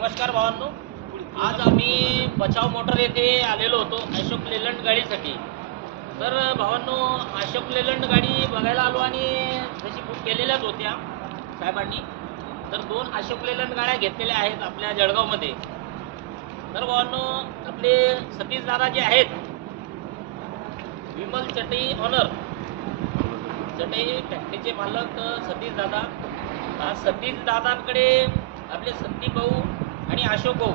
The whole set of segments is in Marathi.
नमस्कार भावांनो. आज आम्ही बचाव मोटर येथे आलेलो होतो अशोक लेलंड गाडीसाठी. तर भावांनो अशोक लेलंड गाडी बघायला आलो आणि जशी बुक केलेल्याच होत्या साहेबांनी तर दोन अशोक लेलंड गाड्या घेतलेल्या आहेत आपल्या जळगावमध्ये. तर भावांनो आपले सतीश दादा जे आहेत विमल चटई ऑनर चटई फॅक्टरीचे मालक सतीश दादा. सतीश दादांकडे आपले संदीप भाऊ आणि अशोक भाऊ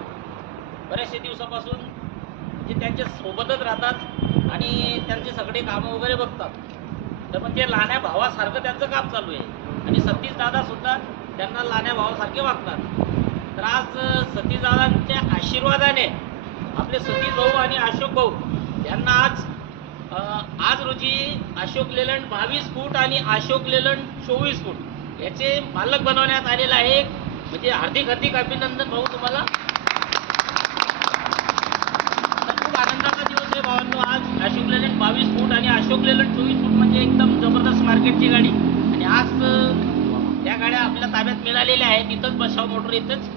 बऱ्याचशा दिवसापासून म्हणजे त्यांच्या सोबतच राहतात आणि त्यांचे सगळे कामं वगैरे बघतात. तर मग ते लहान्या भावासारखं त्यांचं काम चालू आहे. आणि सतीश दादा सुद्धा त्यांना लहान्या भावासारखे वागतात. तर आज अ, सतीश दादांच्या आशीर्वादाने आपले सतीश भाऊ आणि अशोक भाऊ यांना आज आज रोजी अशोक लेलंड बावीस फूट आणि अशोक लेलंड चोवीस फूट याचे मालक बनवण्यात आलेलं आहे म्हणजे हार्दिक हार्दिक अभिनंदन भाऊ तुम्हाला. खूप आनंदाचा दिवस आहे भावांनो आज. अशोक लेलंड बावीस फूट आणि अशोक लेलंड चोवीस फूट म्हणजे एकदम जबरदस्त मार्केटची गाडी. आणि आज त्या गाड्या आपल्या ताब्यात मिळालेल्या आहेत. इथंच बसाव मोटर इथंच.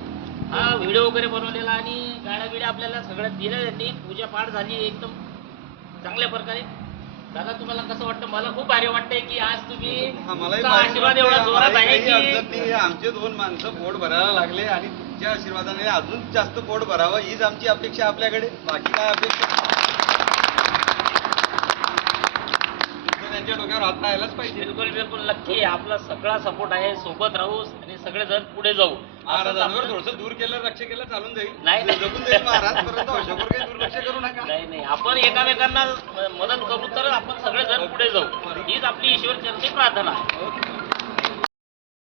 हा व्हिडिओ वगैरे बनवलेला आणि गाड्या बिड्या आपल्याला सगळ्यात दिल्या जातील. पूजा पाठ झाली एकदम चांगल्या प्रकारे. दादा तुम्हाला कसं वाटतं मला खूप भारी वाटतंय की आज तुम्ही तुमचा आशीर्वाद. एवढा जोरात आम्हालाही आहे काही की अडचण नाही. आमचे दोन माणसं पोट भरायला लागले आणि तुमच्या आशीर्वादाने अजून जास्त पोट भरावं हीच आमची अपेक्षा आपल्याकडे बाकी काय अपेक्षा तर हात राहायलाच पाहिजे. बिलकुल बिलकुल. नक्की आपला सगळा सपोर्ट आहे. सोबत राहू आणि सगळेजण पुढे जाऊ. महाराजांवर थोडस दूर केलं लक्ष केलं चालून जाईल नाही. जगून जाईल महाराज परंतु अशोकवर काही दुर्लक्ष करू नका. नाही नाही. आपण एकामेकांना मदत करू तर आपण सगळेजण पुढे जाऊ. हीच आपली ईश्वर चरणी प्रार्थना. आहे.